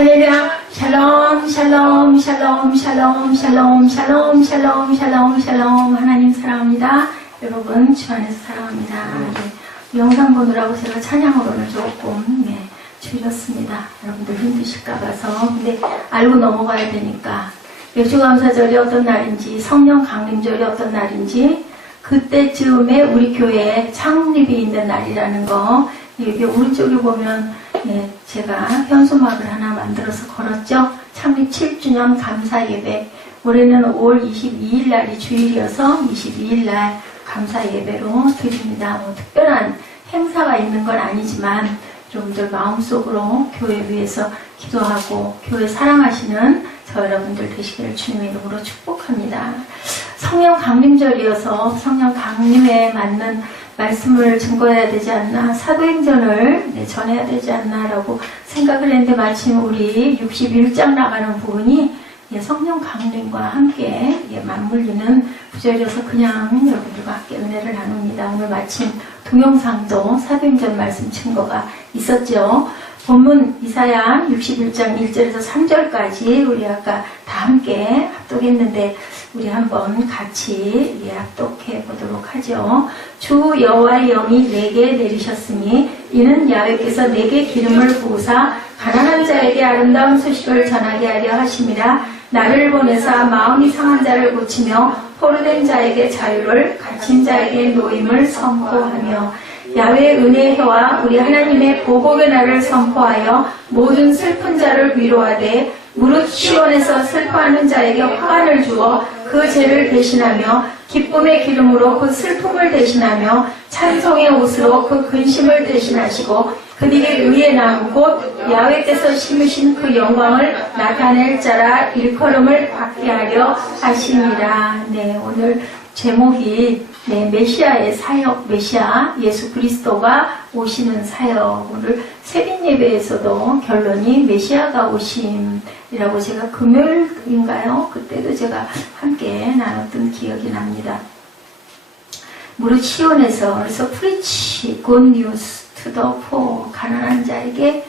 할렐루야. 샬롬 샬롬 샬롬 샬롬 샬롬 샬롬 샬롬 샬롬 샬롬. 하나님 사랑합니다. 여러분 주 안에서 사랑합니다. 네, 영상 보느라고 제가 찬양으로는 조금 줄였습니다. 여러분들 힘드실까 봐서. 근데 알고 넘어가야 되니까 맥주감사절이 어떤 날인지, 성령 강림절이 어떤 날인지, 그때쯤에 우리 교회에 창립이 있는 날이라는 거, 여기 오른쪽에 보면 제가 현수막을 하나 만들어서 걸었죠. 창립 7주년 감사 예배. 올해는 5월 22일 날이 주일이어서 22일 날 감사 예배로 드립니다. 뭐 특별한 행사가 있는 건 아니지만 여러분들 마음속으로 교회 위해서 기도하고 교회 사랑하시는 저 여러분들 되시기를 주님의 이름으로 축복합니다. 성령 강림절이어서 성령 강림에 맞는 말씀을 증거해야 되지 않나, 사도행전을 전해야 되지 않나 라고 생각을 했는데, 마침 우리 61장 나가는 부분이 성령 강림과 함께 맞물리는 구절이어서 그냥 여러분들과 함께 은혜를 나눕니다. 오늘 마침 동영상도 사도행전 말씀 증거가 있었죠. 본문 이사야 61장 1절에서 3절까지 우리 아까 다 함께 합독했는데, 우리 한번 같이 합독해 보도록 하죠. 주 여호와의 영이 내게 내리셨으니 이는 야훼께서 내게 기름을 부으사 가난한 자에게 아름다운 소식을 전하게 하려 하심이라. 나를 보내사 마음이 상한 자를 고치며 포로된 자에게 자유를, 갇힌 자에게 노임을 선포하며, 야훼의 은혜의 해와 우리 하나님의 보복의 날을 선포하여 모든 슬픈 자를 위로하되, 무릇 시온에서 슬퍼하는 자에게 화환을 주어 그 죄를 대신하며, 기쁨의 기름으로 그 슬픔을 대신하며, 찬송의 옷으로 그 근심을 대신하시고, 그들이 의의 나무 곧 야훼께서 심으신 그 영광을 나타낼 자라 일컬음을 받게 하려 하시니라. 오늘 제목이 메시아의 사역, 메시아 예수 그리스도가 오시는 사역. 오늘 새벽 예배에서도 결론이 메시아가 오심이라고 제가 금요일인가요? 그때도 제가 함께 나눴던 기억이 납니다. 무릇 시온에서, 그래서 preach good news to the poor, 가난한 자에게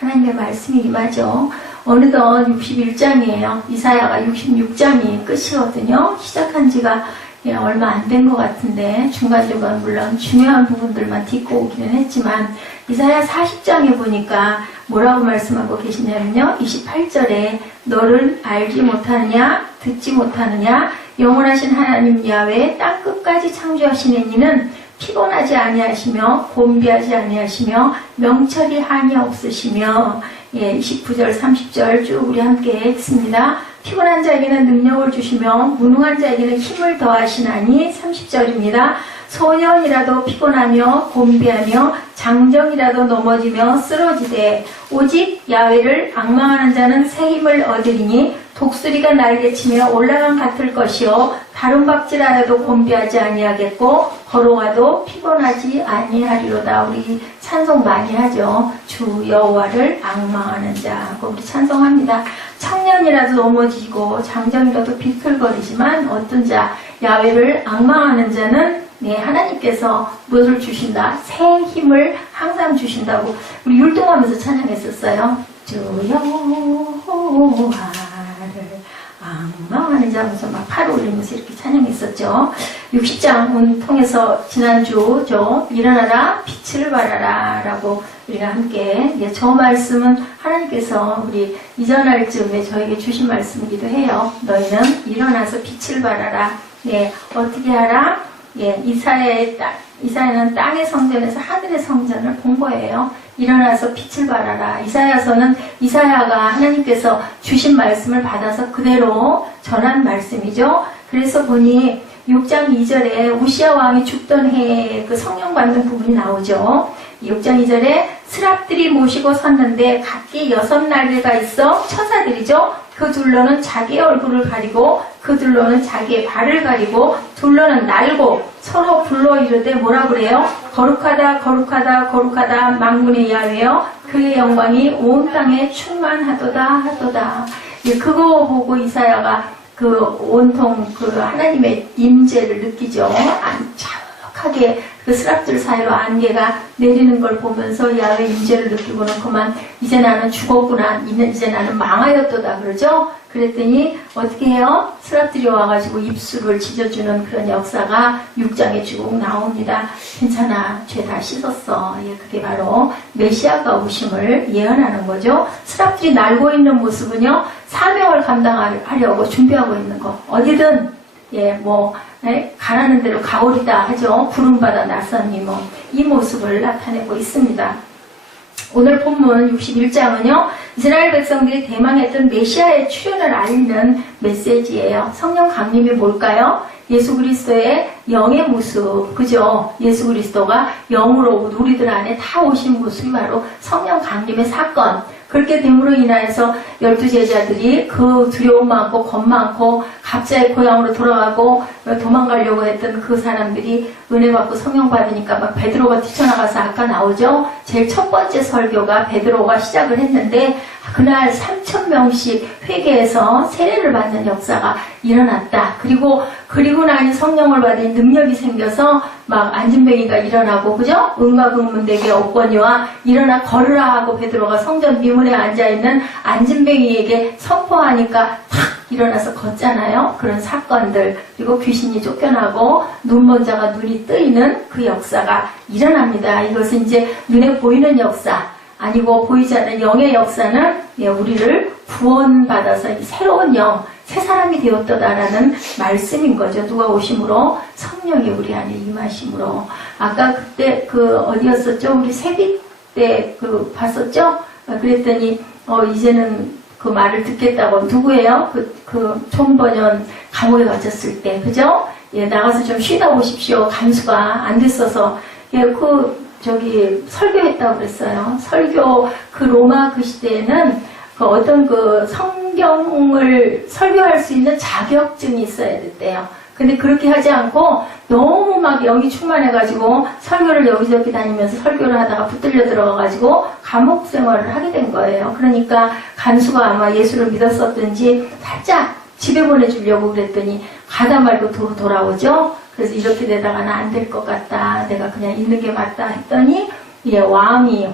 하나님의 말씀이 임하죠. 어느덧 61장이에요. 이사야가 66장이 끝이거든요. 시작한 지가 얼마 안 된 것 같은데 중간중간 물론 중요한 부분들만 딛고 오기는 했지만, 이사야 40장에 보니까 뭐라고 말씀하고 계시냐면요, 28절에 너를 알지 못하느냐, 듣지 못하느냐, 영원하신 하나님 야훼 땅 끝까지 창조하시는 이는 피곤하지 아니하시며 곤비하지 아니하시며 명철이 한이 없으시며. 29절 30절 쭉 우리 함께 했습니다. 피곤한 자에게는 능력을 주시며 무능한 자에게는 힘을 더하시나니. 30절입니다. 소년이라도 피곤하며 곤비하며 장정이라도 넘어지며 쓰러지되, 오직 야훼를 앙망하는 자는 새 힘을 얻으리니 독수리가 날개치며 올라간 같을 것이요 다름박질하여도 곤비하지 아니하겠고 걸어와도 피곤하지 아니하리로다. 우리 찬송 많이 하죠. 주 여호와를 앙망하는 자, 우리 찬송합니다. 청년이라도 넘어지고 장정이라도 비틀거리지만 어떤 자, 야훼를 앙망하는 자는 하나님께서 무엇을 주신다? 새 힘을 항상 주신다고 우리 율동하면서 찬양했었어요. 주 여호와를 앙망하는 자 하면서 막 팔을 올리면서 이렇게 찬양했었죠. 60장은 통해서 지난주 일어나라 빛을 발하라 라고 우리가 함께, 저 말씀은 하나님께서 우리 이전할 즈음에 저에게 주신 말씀이기도 해요. 너희는 일어나서 빛을 발하라. 어떻게 하라? 이사야는 땅의 성전에서 하늘의 성전을 본 거예요. 일어나서 빛을 발하라. 이사야서는 이사야가 하나님께서 주신 말씀을 받아서 그대로 전한 말씀이죠. 그래서 보니 6장 2절에 우시야 왕이 죽던 해에 그 성령 받는 부분이 나오죠. 6장 2절에 스랍들이 모시고 섰는데 각기 6날개가 있어 처사들이죠. 그 둘러는 자기의 얼굴을 가리고 그 둘러는 자기의 발을 가리고 둘러는 날고 서로 불러 이르되 뭐라 그래요? 거룩하다 거룩하다 거룩하다 만군의 야훼여, 그의 영광이 온 땅에 충만하도다 하도다. 그거 보고 이사야가 그 온통 그 하나님의 임재를 느끼죠. 안착하게 그 스랍들 사이로 안개가 내리는 걸 보면서 야훼 임재를 느끼고는 그만 이제 나는 죽었구나, 이제 나는 망하였도다 그러죠. 그랬더니 어떻게 해요? 스랍들이 와가지고 입술을 찢어주는 그런 역사가 6장에 쭉 나옵니다. 괜찮아, 죄 다 씻었어. 예, 그게 바로 메시아가 오심을 예언하는 거죠. 스랍들이 날고 있는 모습은요, 사명을 감당하려고 준비하고 있는 거. 어디든 가라는 대로 가오리다 하죠. 부름받아 나서니 이 모습을 나타내고 있습니다. 오늘 본문 61장은요, 이스라엘 백성들이 대망했던 메시아의 출현을 알리는 메시지예요. 성령 강림이 뭘까요? 예수 그리스도의 영의 모습, 그죠? 예수 그리스도가 영으로 우리들 안에 다 오신 모습이 바로 성령 강림의 사건. 그렇게 됨으로 인하여서 12제자들이 그 두려움 많고 겁 많고 각자의 고향으로 돌아가고 도망가려고 했던 그 사람들이 은혜 받고 성령 받으니까 막 베드로가 뛰쳐나가서 아까 나오죠. 제일 첫 번째 설교가 베드로가 시작을 했는데 그날 3,000명씩 회개해서 세례를 받는 역사가 일어났다. 그리고 나니 성령을 받은 능력이 생겨서 막 안진뱅이가 일어나고, 그죠? 응가응문대게 없거니와 일어나 걸으라 하고 베드로가 성전 미문에 앉아있는 안진뱅이에게 선포하니까 탁 일어나서 걷잖아요. 그런 사건들, 그리고 귀신이 쫓겨나고 눈먼 자가 눈이 뜨이는 그 역사가 일어납니다. 이것은 이제 눈에 보이는 역사 아니고 보이지 않는 영의 역사는 우리를 구원받아서 새로운 영, 새 사람이 되었다라는 말씀인 거죠. 누가 오심으로? 성령이 우리 안에 임하심으로. 아까 그때 어디였었죠? 우리 세빛 때 봤었죠? 그랬더니 이제는 그 말을 듣겠다고. 누구예요? 그 총번연 감옥에 갇혔을 때, 그죠? 예, 나가서 좀 쉬다 오십시오. 감수가 안 됐어서. 예, 설교했다고 그랬어요. 설교, 로마 그 시대에는 어떤 성경을 설교할 수 있는 자격증이 있어야 됐대요. 근데 그렇게 하지 않고 너무 막 영이 충만해가지고 설교를 여기저기 다니면서 설교를 하다가 붙들려 들어가가지고 감옥 생활을 하게 된 거예요. 그러니까 간수가 아마 예수를 믿었었든지 살짝 집에 보내주려고 그랬더니 가다 말고 돌아오죠. 그래서 이렇게 되다가는 안 될 것 같다. 내가 그냥 있는 게 맞다 했더니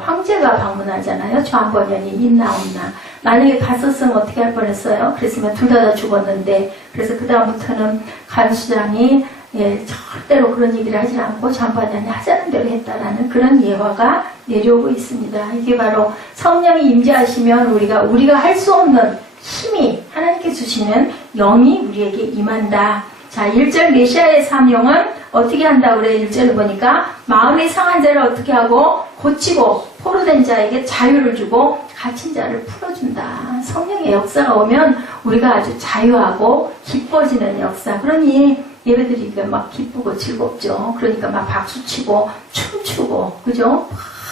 황제가 방문하잖아요. 좌번연이 있나 없나. 만약에 갔었으면 어떻게 할 뻔했어요? 그랬으면 둘 다 죽었는데. 그래서 그 다음부터는 간수장이 절대로 그런 얘기를 하지 않고 좌번연이 하자는 대로 했다라는 그런 예화가 내려오고 있습니다. 이게 바로 성령이 임재하시면 우리가 할 수 없는 힘이 하나님께 주시는 영이 우리에게 임한다. 자, 1절 메시아의 사명은 어떻게 한다고 그래? 1절을 보니까 마음이 상한 자를 어떻게 하고 고치고 포로된 자에게 자유를 주고 갇힌 자를 풀어준다. 성령의 역사가 오면 우리가 아주 자유하고 기뻐지는 역사. 그러니 예배드리기가 막 기쁘고 즐겁죠. 그러니까 막 박수치고 춤추고, 그죠?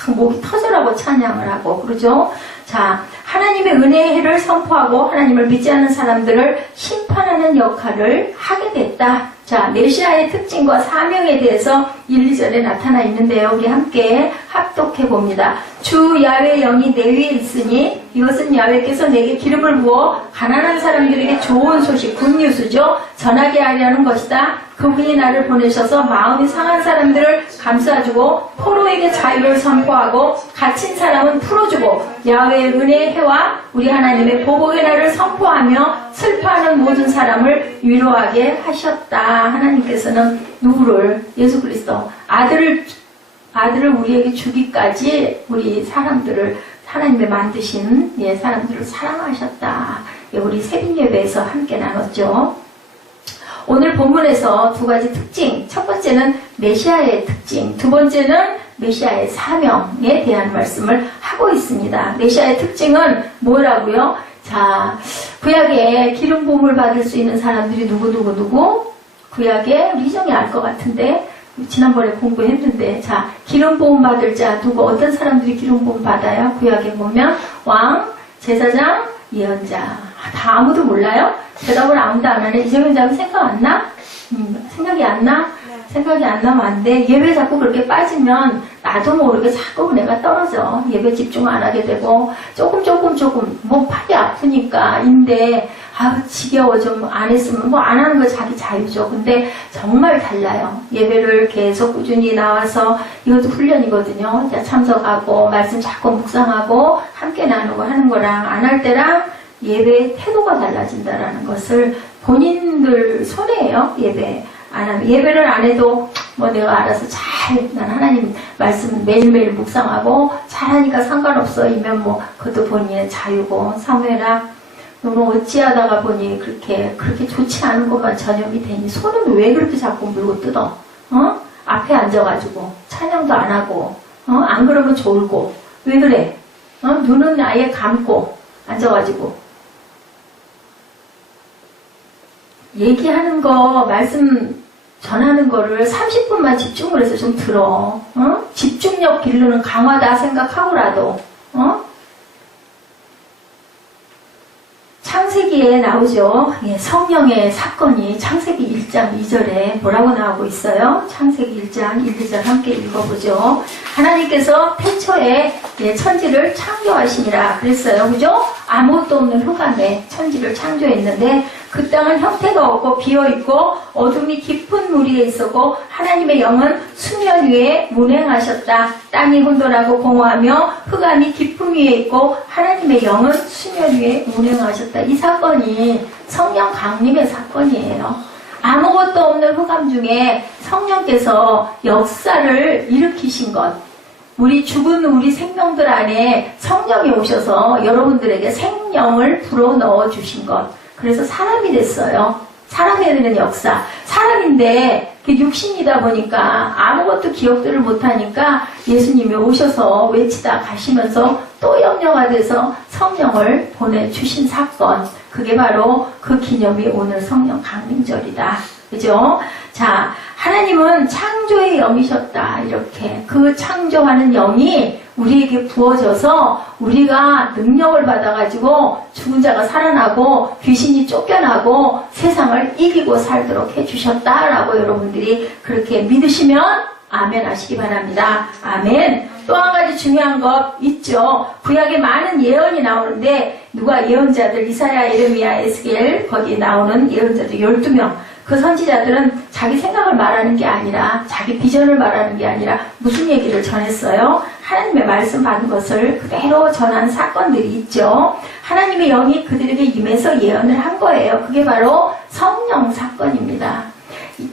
목이 터져라고 찬양을 하고, 그러죠? 자, 하나님의 은혜의 해를 선포하고 하나님을 믿지 않는 사람들을 심판하는 역할을 하게 됐다. 자, 메시아의 특징과 사명에 대해서 1, 2절에 나타나 있는데요. 우리 함께 합독해 봅니다. 주 야훼 영이 내 위에 있으니 이것은 야훼께서 내게 기름을 부어 가난한 사람들에게 좋은 소식, 굿뉴스죠. 전하게 하려는 것이다. 그분이 나를 보내셔서 마음이 상한 사람들을 감싸주고 포로에게 자유를 선포하고 갇힌 사람은 풀어주고 야훼의 은혜의 해와 우리 하나님의 보복의 날을 선포하며 슬퍼하는 모든 사람을 위로하게 하셨다. 하나님께서는 누구를? 예수 그리스도 아들을 우리에게 주기까지 우리 사람들을 하나님의 만드신 사람들을 사랑하셨다. 우리 새벽 예배에서 함께 나눴죠. 오늘 본문에서 두 가지 특징, 첫 번째는 메시아의 특징, 두 번째는 메시아의 사명에 대한 말씀을 하고 있습니다. 메시아의 특징은 뭐라고요? 자, 구약에 기름 부음을 받을 수 있는 사람들이 누구? 구약에 우리 희정이 알 것 같은데 지난번에 공부했는데, 자, 기름 부음 받을 자 누구? 어떤 사람들이 기름 부음 받아요? 구약에 보면 왕, 제사장, 예언자. 다 아무도 몰라요? 대답을 아무도 안 하네. 이재명 장은 생각 안 나? 생각이 안 나? 네. 생각이 안 나면 안 돼. 예배 자꾸 그렇게 빠지면 나도 모르게 자꾸 내가 떨어져. 예배 집중 안 하게 되고 조금 팔이 아프니까 인데 아우 지겨워 좀 안 했으면 뭐 안 하는 거 자기 자유죠. 근데 정말 달라요. 예배를 계속 꾸준히 나와서 이것도 훈련이거든요. 참석하고 말씀 자꾸 묵상하고 함께 나누고 하는 거랑 안 할 때랑 예배의 태도가 달라진다라는 것을 본인들 손해예요. 예배 안 하면 예배를 안 해도 뭐 내가 알아서 난 하나님 말씀 매일매일 묵상하고 잘하니까 상관없어 이면 뭐 그것도 본인의 자유고 사무엘아 너는 어찌하다가 보니 그렇게 좋지 않은 것만 전염이 되니 손은 왜 그렇게 자꾸 물고 뜯어? 앞에 앉아가지고 찬양도 안 하고 안 그러면 졸고 왜 그래? 눈은 아예 감고 앉아가지고 얘기하는 거 말씀 전하는 거를 30분만 집중을 해서 좀 들어. 집중력 기르는 강화다 생각하고라도 창세기에 나오죠. 예, 성령의 사건이 창세기 1장 2절에 뭐라고 나오고 있어요? 창세기 1장 1, 2절 함께 읽어보죠. 하나님께서 태초에 천지를 창조하시니라 그랬어요. 그죠? 아무것도 없는 흑암에 천지를 창조했는데 그 땅은 형태가 없고 비어있고 어둠이 깊은 물 위에 있었고 하나님의 영은 수면 위에 운행하셨다. 땅이 혼돈하고 공허하며 흑암이 깊음 위에 있고 하나님의 영은 수면 위에 운행하셨다. 이 사건이 성령 강림의 사건이에요. 아무것도 없는 흑암 중에 성령께서 역사를 일으키신 것. 우리 죽은 우리 생명들 안에 성령이 오셔서 여러분들에게 생명을 불어넣어 주신 것. 그래서 사람이 됐어요. 사람이 되는 역사. 사람인데 육신이다 보니까 아무것도 기억들을 못하니까 예수님이 오셔서 외치다 가시면서 또 염려가 돼서 성령을 보내주신 사건. 그게 바로 그 기념이 오늘 성령 강림절이다. 그죠? 자, 하나님은 창조의 영이셨다. 이렇게 그 창조하는 영이 우리에게 부어져서 우리가 능력을 받아가지고 죽은 자가 살아나고 귀신이 쫓겨나고 세상을 이기고 살도록 해주셨다라고 여러분들이 그렇게 믿으시면 아멘 하시기 바랍니다. 아멘. 또 한 가지 중요한 것 있죠. 구약에 많은 예언이 나오는데 누가 예언자들 이사야, 예레미야, 에스겔 거기에 나오는 예언자들 12명 그 선지자들은 자기 생각을 말하는 게 아니라 자기 비전을 말하는 게 아니라 무슨 얘기를 전했어요? 하나님의 말씀 받은 것을 그대로 전한 사건들이 있죠. 하나님의 영이 그들에게 임해서 예언을 한 거예요. 그게 바로 성령 사건입니다.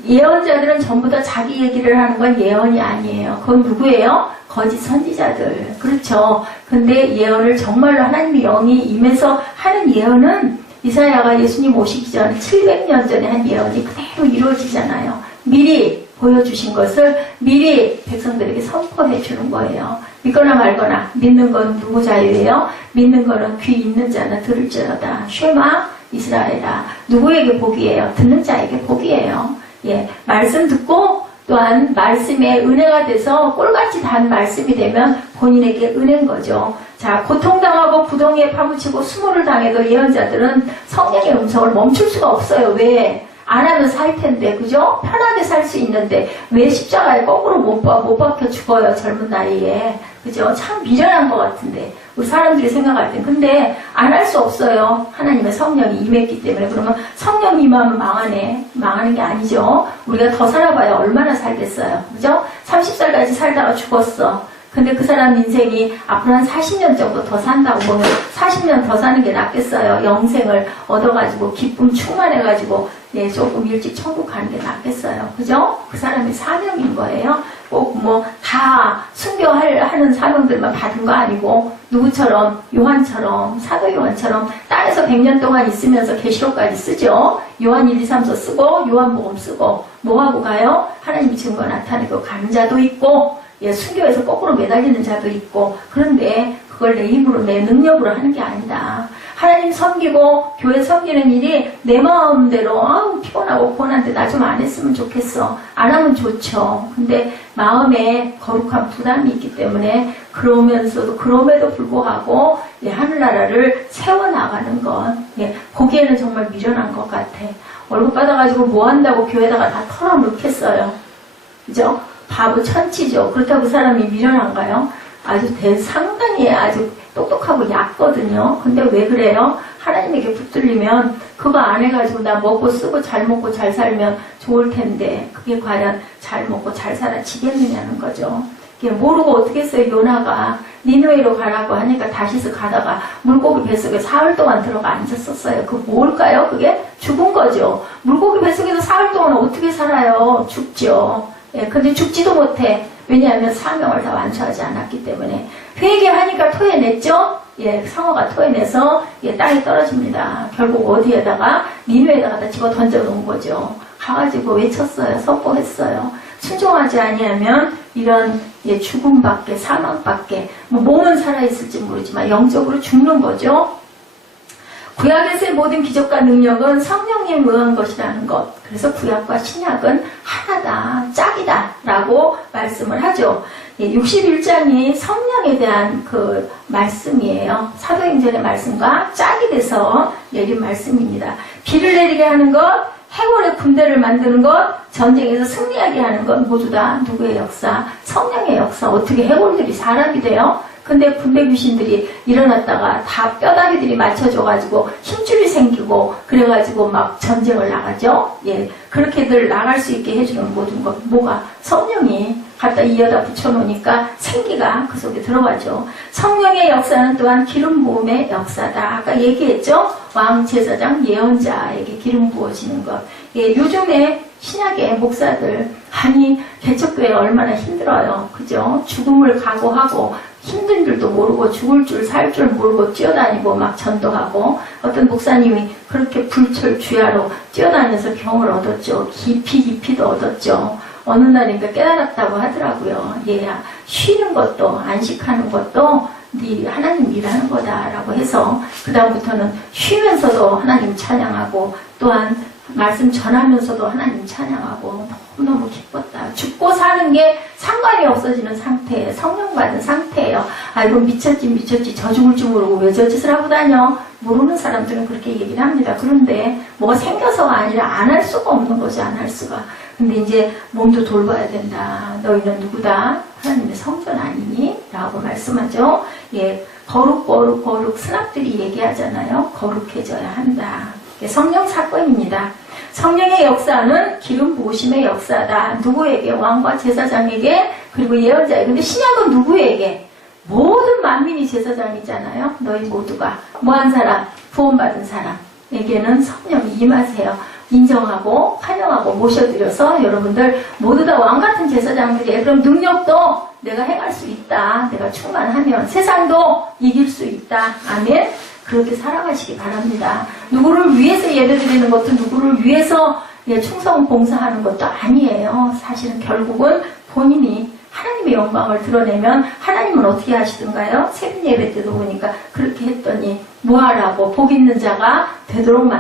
예언자들은 전부 다 자기 얘기를 하는 건 예언이 아니에요. 그건 누구예요? 거짓 선지자들. 그렇죠. 근데 예언을 정말로 하나님의 영이 임해서 하는 예언은 이사야가 예수님 오시기 전 700년 전에 한 예언이 그대로 이루어지잖아요. 미리 보여주신 것을 미리 백성들에게 선포해 주는 거예요. 믿거나 말거나 믿는 건 누구 자유예요? 믿는 거는 귀 있는 자는 들을지어다. 쉐마 이스라엘아. 누구에게 복이에요? 듣는 자에게 복이에요. 예, 말씀 듣고 또한 말씀에 은혜가 돼서 꿀같이 단 말씀이 되면 본인에게 은혜인 거죠. 자, 고통당하고 부동에 파묻히고 수모를 당해도 예언자들은 성령의 음성을 멈출 수가 없어요. 왜? 안 하면 살 텐데, 그죠? 편하게 살 수 있는데 왜 십자가에 거꾸로 못 박혀 죽어요, 젊은 나이에. 그죠? 참 미련한 것 같은데 우리 사람들이 생각할 땐. 근데 안 할 수 없어요. 하나님의 성령이 임했기 때문에. 그러면 성령 임하면 망하네. 망하는 게 아니죠. 우리가 더 살아봐야 얼마나 살겠어요. 그죠? 30살까지 살다가 죽었어. 근데 그 사람 인생이 앞으로 한 40년 정도 더 산다고 보면 40년 더 사는 게 낫겠어요. 영생을 얻어가지고 기쁨 충만해가지고 조금 일찍 천국 가는 게 낫겠어요. 그죠? 그 사람의 사명인 거예요. 꼭 뭐 다 순교하는 사명들만 받은 거 아니고 누구처럼 요한처럼 사도 요한처럼 땅에서 100년 동안 있으면서 계시록까지 쓰죠. 요한 1, 2, 3서 쓰고 요한복음 쓰고 뭐하고 가요? 하나님의 증거 나타내고 가는 자도 있고 순교해서 거꾸로 매달리는 자도 있고. 그런데 그걸 내 힘으로 내 능력으로 하는 게 아니다. 하나님 섬기고 교회 섬기는 일이 내 마음대로 아우 피곤하고 고난데 나 좀 안 했으면 좋겠어. 안 하면 좋죠. 근데 마음에 거룩한 부담이 있기 때문에 그럼에도 불구하고 하늘나라를 세워나가는 건 보기에는 정말 미련한 것 같아. 월급 받아가지고 뭐 한다고 교회에다가 다 털어놓겠어요. 그죠? 바보 천치죠. 그렇다고 그 사람이 미련한가요? 아주 상당히 아주 똑똑하고 얕거든요. 근데 왜 그래요? 하나님에게 붙들리면 그거 안 해가지고 나 먹고 쓰고 잘 먹고 잘 살면 좋을 텐데 그게 과연 잘 먹고 잘 살아지겠느냐는 거죠. 모르고 어떻게 했어요. 요나가 니느웨로 가라고 하니까 다시스 가다가 물고기 뱃속에 사흘 동안 들어가 앉았었어요. 그 뭘까요? 그게 죽은 거죠. 물고기 뱃속에서 사흘 동안 어떻게 살아요? 죽죠. 예, 근데 죽지도 못해. 왜냐하면 사명을 다 완수하지 않았기 때문에. 회개하니까 토해냈죠? 예, 상어가 토해내서 예, 땅에 떨어집니다. 결국 어디에다가 니느웨에다가 다 집어 던져놓은 거죠. 가가지고 외쳤어요. 선포했어요. 순종하지 아니하면 이런 예, 죽음밖에 사망밖에 뭐 몸은 살아있을지 모르지만 영적으로 죽는 거죠. 구약에서의 모든 기적과 능력은 성령님 의한 것이라는 것. 그래서 구약과 신약은 하나다, 짝이다 라고 말씀을 하죠. 예, 61장이 성령에 대한 그 말씀이에요. 사도행전의 말씀과 짝이 돼서 내린 말씀입니다. 비를 내리게 하는 것, 해골의 군대를 만드는 것, 전쟁에서 승리하게 하는 것 모두 다 누구의 역사? 성령의 역사. 어떻게 해골들이 사람이 돼요? 근데 군대 귀신들이 일어났다가 다 뼈다귀들이 맞춰져가지고 힘줄이 생기고 그래가지고 막 전쟁을 나가죠. 예, 그렇게들 나갈 수 있게 해주는 모든 것 뭐가? 성령이 갖다 이어다 붙여놓으니까 생기가 그 속에 들어가죠. 성령의 역사는 또한 기름 부음의 역사다. 아까 얘기했죠. 왕, 제사장, 예언자에게 기름 부어지는 것. 예, 요즘에 신약의 목사들 아니 개척교회 얼마나 힘들어요. 그죠? 죽음을 각오하고 힘든 줄도 모르고 죽을 줄 살 줄 모르고 뛰어다니고 막 전도하고 어떤 목사님이 그렇게 불철주야로 뛰어다녀서 병을 얻었죠. 깊이도 얻었죠. 어느 날인가 깨달았다고 하더라고요. 얘야 쉬는 것도 안식하는 것도 네 하나님 일하는 거다라고 해서 그 다음부터는 쉬면서도 하나님 찬양하고 또한 말씀 전하면서도 하나님 찬양하고 너무너무 기뻤다. 죽고 사는 게 상관이 없어지는 상태예요. 성령 받은 상태예요. 아이고 미쳤지 저 죽을 줄 모르고 왜 저 짓을 하고 다녀. 모르는 사람들은 그렇게 얘기를 합니다. 그런데 뭐가 생겨서가 아니라 안 할 수가 없는 거지. 안 할 수가. 근데 이제 몸도 돌봐야 된다. 너희는 누구다? 하나님의 성전 아니니? 라고 말씀하죠. 예, 거룩 스납들이 얘기하잖아요. 거룩해져야 한다. 성령 사건입니다. 성령의 역사는 기름 부으심의 역사다. 누구에게? 왕과 제사장에게 그리고 예언자에게. 근데 신약은 누구에게? 모든 만민이 제사장이잖아요. 너희 모두가 뭐한 사람? 구원받은 사람에게는 성령이 임하세요. 인정하고 환영하고 모셔드려서 여러분들 모두 다 왕같은 제사장들이에요. 그럼 능력도 내가 행할 수 있다. 내가 충만하면 세상도 이길 수 있다. 아멘. 그렇게 살아가시기 바랍니다. 누구를 위해서 예배드리는 것도 누구를 위해서 충성 봉사하는 것도 아니에요. 사실은 결국은 본인이 하나님의 영광을 드러내면 하나님은 어떻게 하시던가요? 새벽 예배 때도 보니까 그렇게 했더니 뭐하라고 복 있는 자가 되도록